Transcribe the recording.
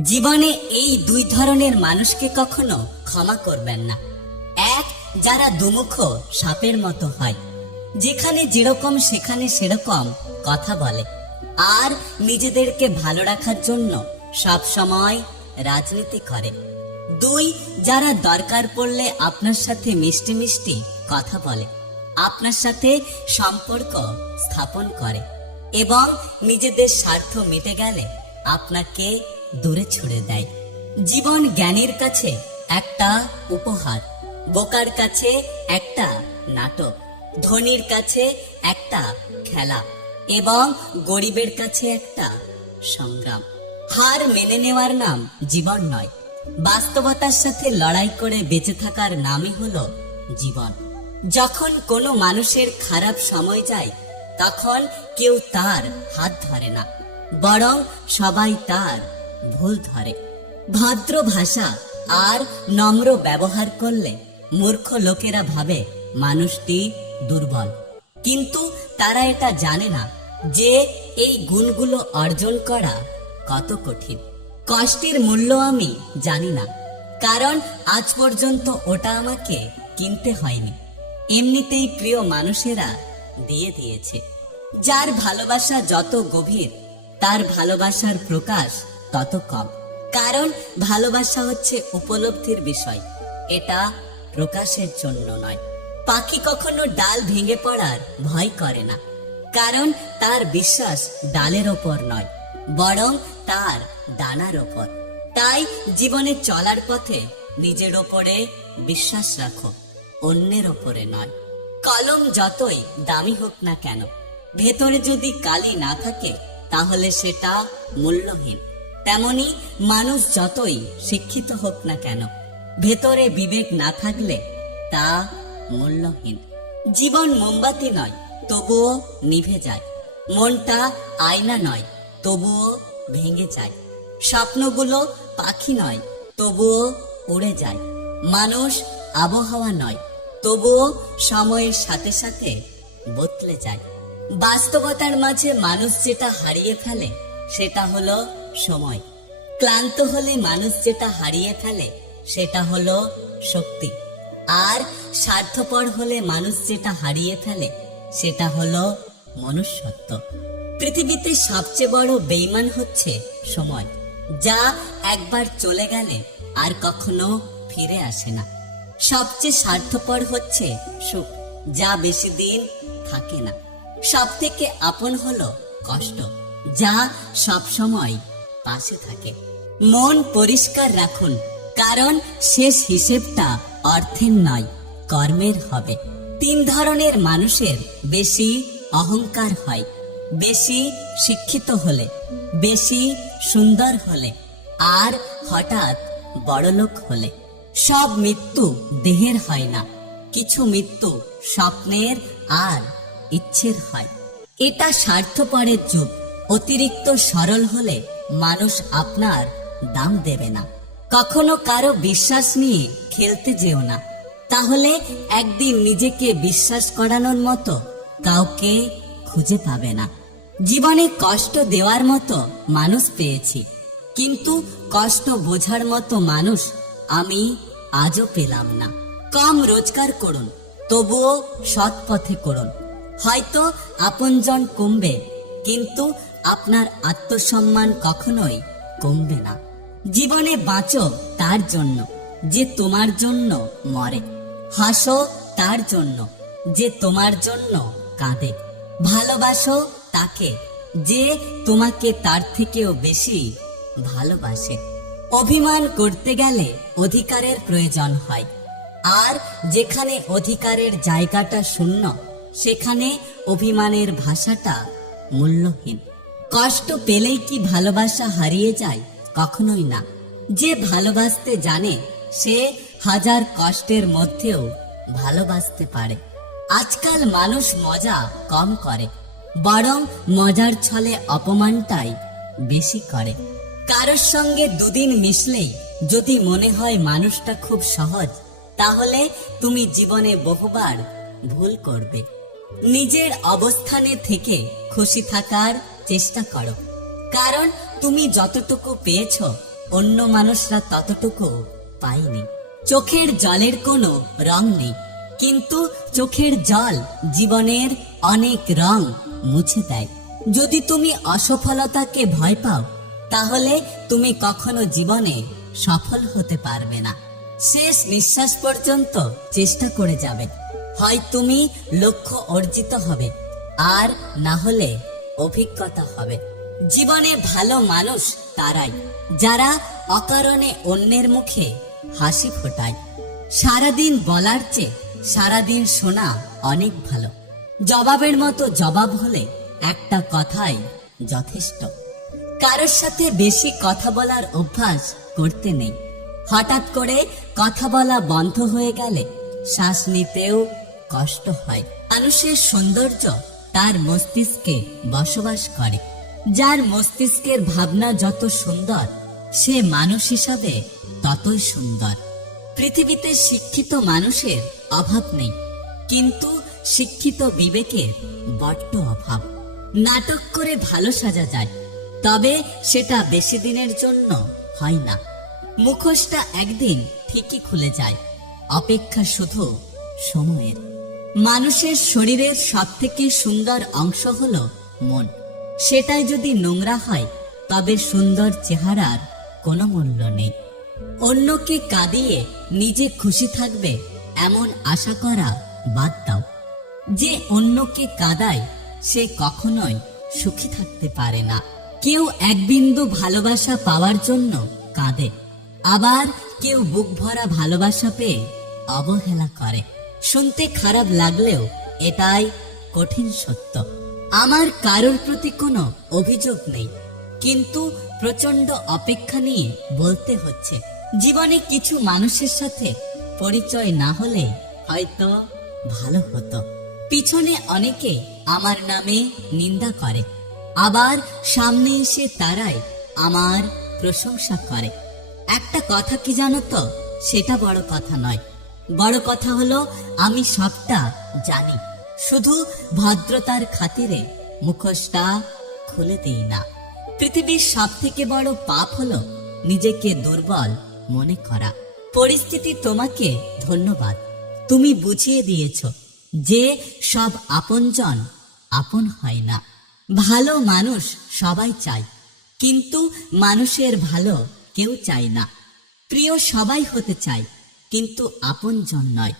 জীবনে এই দুই ধরনের মানুষকে কখনো ক্ষমা করবেন না। এক, যারা দুমুখ সাপের মতো হয়, যেখানে যেরকম সেখানে সেরকম কথা বলে। আর নিজেদেরকে ভালো রাখার জন্য সব সময় রাজনীতি করে। দুই, যারা দরকার পড়লে আপনার সাথে মিষ্টি মিষ্টি কথা বলে, আপনার সাথে সম্পর্ক স্থাপন করে। এবং নিজেদের স্বার্থ মিটে গেলে আপনাকে দূরে ছুড়ে দেয়। জীবন জ্ঞানীর কাছে একটা উপহার, বোকার কাছে একটা নাটক, ধনীর কাছে একটা খেলা এবং গরিবের কাছে একটা সংগ্রাম। হার মেনে নেওয়ার নাম জীবন নয়। বাস্তবতার সাথে লড়াই করে বেঁচে থাকার নামই হলো জীবন। যখন কোনো মানুষের খারাপ সময় যায়, তখন কেউ তার হাত ধরে না, বরং সবাই তার ভুল ধরে। ভদ্র ভাষা আর নম্র ব্যবহার করলে মূর্খ লোকেরা ভাবে মানুষটি দুর্বল। কিন্তু তারা এটা জানে না যে এই গুণগুলো অর্জন করা কত কঠিন। কষ্টের মূল্য আমি জানি না, কারণ আজ পর্যন্ত ওটা আমাকে কিনতে হয়নি। এমনিতেই প্রিয় মানুষেরা দিয়ে দিয়েছে। যার ভালোবাসা যত গভীর, তার ভালোবাসার প্রকাশ তত কম কারণ ভালোবাসা হচ্ছে উপলব্ধির বিষয়। এটা প্রকাশের জন্য নয়। পাখি কখনো ডাল ভেঙে পড়ার ভয় করে না। কারণ তার বিশ্বাস ডালের ওপর নয়, বরং তার ডানার ওপর। তাই জীবনে চলার পথে নিজের ওপরে বিশ্বাস রাখো, অন্যের ওপরে নয়। কলম যতই দামি হোক না কেন, ভেতরে যদি কালি না থাকে, তাহলে সেটা মূল্যহীন। তেমনি মানুষ যতই শিক্ষিত হোক না কেন, ভেতরে বিবেক না থাকলে তা মূল্যহীন। জীবন মোমবাতি নয়, তবুও নিভে যায়। মনটা আয়না নয়, তবুও ভেঙে যায়। স্বপ্নগুলো পাখি নয়, তবুও উড়ে যায়। মানুষ আবহাওয়া নয়, তবুও সময়ের সাথে সাথে বদলে যায়। বাস্তবতার মাঝে মানুষ যেটা হারিয়ে ফেলে, সেটা হলো সময় ক্লান্ত হলে মানুষ যেটা হারিয়ে ফেলে, সেটা হলো শক্তি। আর স্বার্থপর হলে মানুষ যেটা হারিয়ে ফেলে, সেটা হলো মনুষ্যত্ব। পৃথিবীতে সবচেয়ে বড় বেইমান হচ্ছে সময়, যা একবার চলে গেলে আর কখনো ফিরে আসে না। সবচেয়ে স্বার্থপর হচ্ছে সুখ, যা বেশি দিন থাকে না। সব থেকে আপন হলো কষ্ট, যা সব সময় পাশে থাকে। মন পরিষ্কার রাখুন, কারণ শেষ হিসেবটা অর্থের নয়, কর্মের হবে। তিন ধরনের মানুষের বেশি অহংকার হয়, বেশি শিক্ষিত হলে, বেশি সুন্দর হলে, আর হঠাৎ বড়লোক হলে। সব মৃত্যু দেহের হয় না, কিছু মৃত্যু স্বপ্নের আর ইচ্ছের হয়। এটা স্বার্থপরের যুগ অতিরিক্ত সরল হলে মানুষ আপনার দাম দেবে না। কখনো কারও বিশ্বাস নিয়ে খেলতে যেও না। তাহলে একদিন নিজেকে বিশ্বাস করানোর মতো কাউকে খুঁজে পাবে না। জীবনে কষ্ট দেওয়ার মতো মানুষ পেয়েছি। কিন্তু কষ্ট বোঝার মতো মানুষ আমি আজও পেলাম না। কম রোজগার করুন, তবুও সৎ পথে করুন। হয়তো আপনজন কমবে, কিন্তু আপনার আত্মসম্মান কখনোই কমবে না। জীবনে বাঁচো তার জন্য, যে তোমার জন্য মরে। হাসো তার জন্য, যে তোমার জন্য কাঁদে। ভালোবাসো তাকে, যে তোমাকে তার থেকেও বেশি ভালোবাসে। অভিমান করতে গেলে অধিকারের প্রয়োজন হয়। আর যেখানে অধিকারের জায়গাটা শূন্য, সেখানে অভিমানের ভাষাটা মূল্যহীন। কষ্ট পেলেই কি ভালোবাসা হারিয়ে যায়? কখনোই না। যে ভালোবাসতে জানে, সে হাজার কষ্টের মধ্যেও ভালোবাসতে পারে। আজকাল মানুষ মজা কম করে, বরং মজার ছলে অপমানটাই বেশি করে। কারোর সঙ্গে দুদিন মিশলেই যদি মনে হয় মানুষটা খুব সহজ, তাহলে তুমি জীবনে বহুবার ভুল করবে। নিজের অবস্থানে থেকে খুশি থাকার চেষ্টা করো। কারণ তুমি যতটুকু পেয়েছ, অন্য মানুষরা ততটুকু পায়নি। চোখের জলের কোনো রং নেই। কিন্তু চোখের জল জীবনের অনেক রং মুছে দেয়। যদি তুমি অসফলতাকে ভয় পাও, তাহলে তুমি কখনো জীবনে সফল হতে পারবে না। শেষ নিঃশ্বাস পর্যন্ত চেষ্টা করে যাবে। হয় তুমি লক্ষ্য অর্জিত হবে, আর না হলে অভিজ্ঞতা হবে। জীবনে ভালো মানুষ তারাই, যারা অকারণে অন্যের মুখে হাসি ফোটায়। সারাদিন বলার চেয়ে সারাদিন শোনা অনেক ভালো। জবাবের মতো জবাব হলে একটা কথাই যথেষ্ট। কারোর সাথে বেশি কথা বলার অভ্যাস করতে নেই। হঠাৎ করে কথা বলা বন্ধ হয়ে গেলে শ্বাস নিতেও কষ্ট হয়। মানুষের সৌন্দর্য তার মস্তিষ্কে বসবাস করে। যার মস্তিষ্কের ভাবনা যত সুন্দর, সে মানুষ হিসাবে ততই সুন্দর। পৃথিবীতে শিক্ষিত মানুষের অভাব নেই, কিন্তু শিক্ষিত বিবেকের বড্ড অভাব। নাটক করে ভালো সাজা যায়, তবে সেটা বেশি দিনের জন্য হয় না। মুখোশটা একদিন ঠিকই খুলে যায়, অপেক্ষা শুধু সময়ের। মানুষের শরীরের সব থেকে সুন্দর অংশ হল মন। সেটাই যদি নোংরা হয়, তবে সুন্দর চেহারার কোনো মূল্য নেই। অন্যকে কাঁদিয়ে নিজে খুশি থাকবে এমন আশা করা বাদ দাও। যে অন্যকে কাঁদায়, সে কখনোই সুখী থাকতে পারে না। কেউ এক বিন্দু ভালোবাসা পাওয়ার জন্য কাঁদে। আবার কেউ বুক ভরা ভালোবাসা পেয়ে অবহেলা করে। শুনতে খারাপ লাগলেও এটাই কঠিন সত্য। আমার কারোর প্রতি কোনো অভিযোগ নেই, কিন্তু প্রচণ্ড অপেক্ষা নিয়ে বলতে হচ্ছে, জীবনে কিছু মানুষের সাথে পরিচয় না হলে হয়তো ভালো হতো। পিছনে অনেকে আমার নামে নিন্দা করে, আবার সামনে এসে তারাই আমার প্রশংসা করে। একটা কথা কি জানো তো? সেটা বড় কথা নয়। বড় কথা হলো, আমি সবটা জানি। শুধু ভদ্রতার খাতিরে মুখোশটা খুলে দিই না। পৃথিবীর সব থেকে বড় পাপ হলো নিজেকে দুর্বল মনে করা। পরিস্থিতি তোমাকে ধন্যবাদ। তুমি বুঝিয়ে দিয়েছ যে সব আপনজন আপন হয় না। ভালো মানুষ সবাই চায়, কিন্তু মানুষের ভালো কেউ চায় না। প্রিয় সবাই হতে চায় কিন্তু আপনজন নয়।